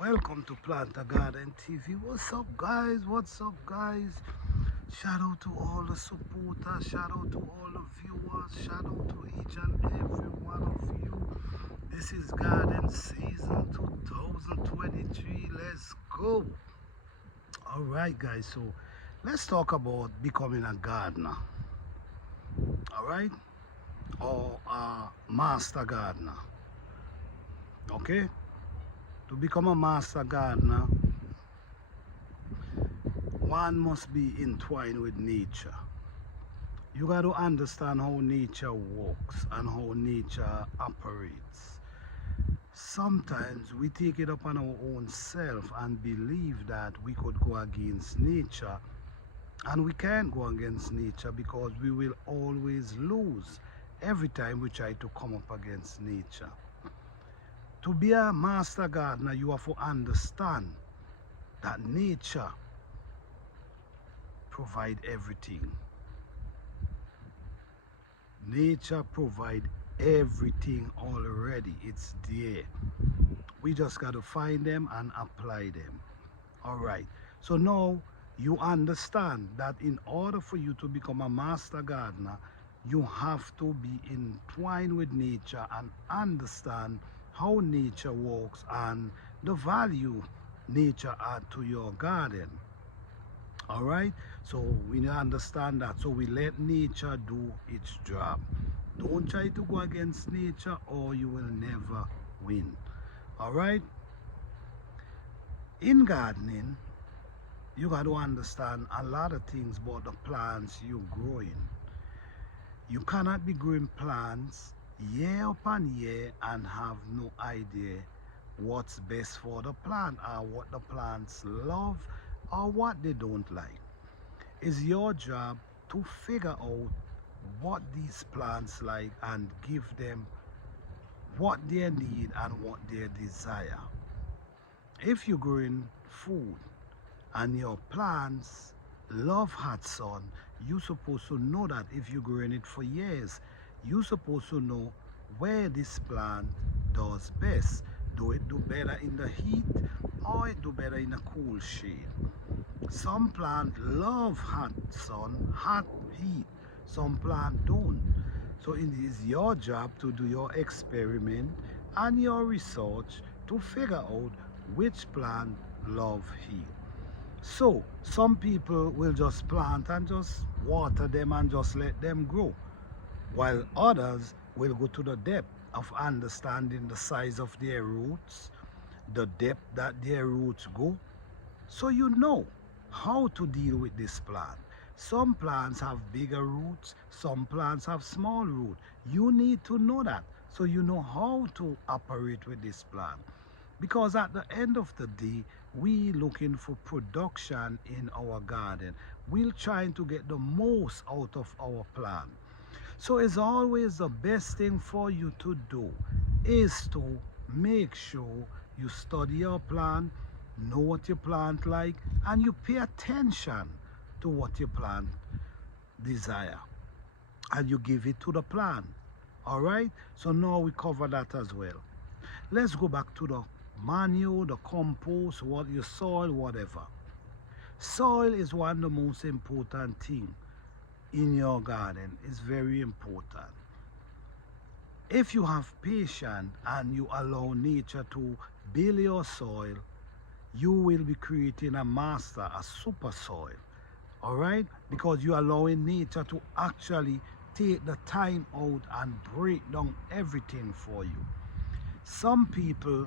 Welcome to Plant a Garden TV. What's up, guys? What's up, guys? Shout out to all the supporters, shout out to all the viewers, shout out to each and every one of you. This is Garden Season 2023. Let's go. All right, guys. So let's talk about becoming a gardener. All right, or a master gardener. Okay, to become a master gardener, one must be entwined with nature. You got to understand how nature works and how nature operates. Sometimes we take it upon our own self and believe that we could go against nature, and we can't go against nature because we will always lose every time we try to come up against nature. To be a master gardener, you have to understand that nature provide everything. Nature provide everything already. It's there. We just got to find them and apply them. All right. So now you understand that in order for you to become a master gardener, you have to be entwined with nature and understand how nature works and the value nature add to your garden. All right, so we understand that, so we let nature do its job. Don't try to go against nature or you will never win. All right, in gardening you got to understand a lot of things about the plants you're growing. You cannot be growing plants year upon year and have no idea what's best for the plant or what the plants love or what they don't like. It's your job to figure out what these plants like and give them what they need and what they desire. If you're growing food and your plants love hot sun, you're supposed to know that. If you're growing it for years, you're supposed to know where this plant does best. Do it do better in the heat or it do better in a cool shade? Some plants love hot sun, hot heat. Some plants don't. So it is your job to do your experiment and your research to figure out which plant love heat. So some people will just plant and just water them and just let them grow, while others will go to the depth of understanding the size of their roots, the depth that their roots go, so you know how to deal with this plant. Some plants have bigger roots, some plants have small roots. You need to know that so you know how to operate with this plant. Because at the end of the day, we looking for production in our garden. We're trying to get the most out of our plant. So it's always the best thing for you to do is to make sure you study your plant, know what your plant like, and you pay attention to what your plant desire, and you give it to the plant. All right, so now we cover that as well. Let's go back to the manure, the compost, what your soil, whatever. Soil is one of the most important thing in your garden. It's very important. If you have patience and you allow nature to build your soil, you will be creating a master, a super soil. All right, because you're allowing nature to actually take the time out and break down everything for you. Some people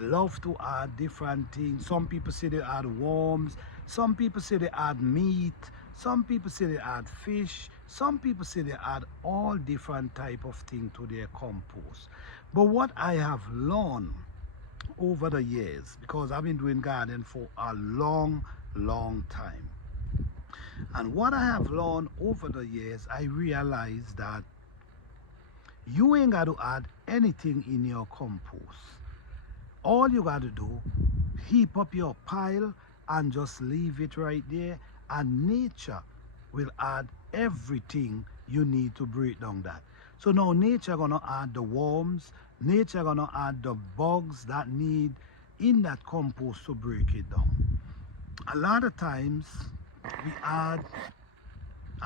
love to add different things. Some people say they add worms, some people say they add meat, some people say they add fish, some people say they add all different type of things to their compost. But what I have learned over the years, because I've been doing garden for a long time, and what I have learned over the years, I realized that you ain't got to add anything in your compost. All you got to do, heap up your pile and just leave it right there, and nature will add everything you need to break down that. So now nature gonna add the worms, nature gonna add the bugs that need in that compost to break it down. A lot of times we add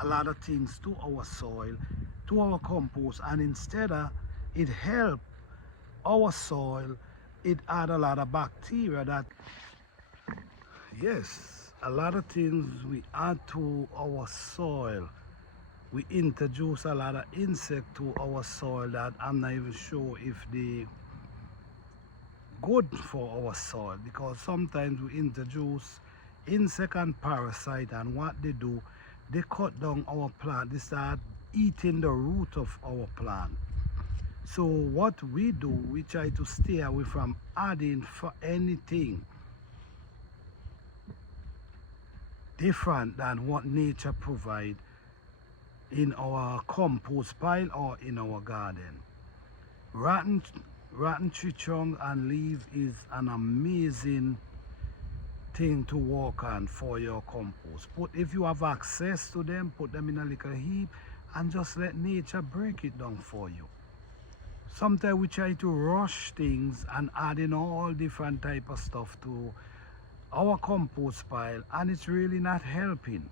a lot of things to our soil, to our compost, and instead of it help our soil, it add a lot of bacteria that, yes, a lot of things we add to our soil. We introduce a lot of insect to our soil that I'm not even sure if they good for our soil, because sometimes we introduce insect and parasite, and what they do, they cut down our plant. They start eating the root of our plant. So what we do, we try to stay away from adding for anything different than what nature provide in our compost pile or in our garden. Rotten tree trunk and leaf is an amazing thing to work on for your compost. But if you have access to them, put them in a little heap and just let nature break it down for you. Sometimes we try to rush things and add in all different type of stuff to our compost pile, and it's really not helping.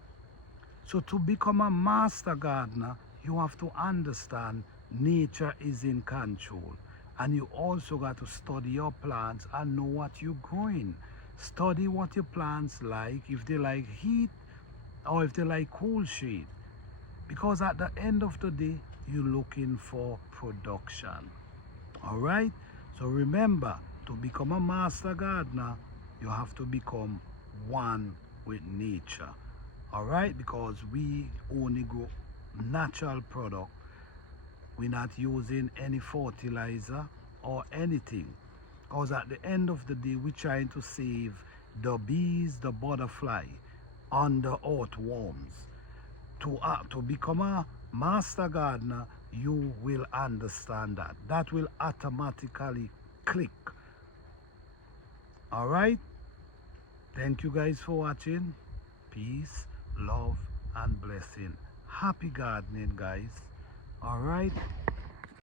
So to become a master gardener, you have to understand nature is in control, and you also got to study your plants and know what you're growing. Study what your plants like, if they like heat or if they like cool shade, because at the end of the day you're looking for production. All right, so remember, to become a master gardener, you have to become one with nature. All right, because we only grow natural product. We're not using any fertilizer or anything, because at the end of the day we're trying to save the bees, the butterfly, and the earthworms. To become a master gardener, you will understand that. That will automatically click. All right, thank you guys for watching. Peace, love, and blessing. Happy gardening, guys. All right.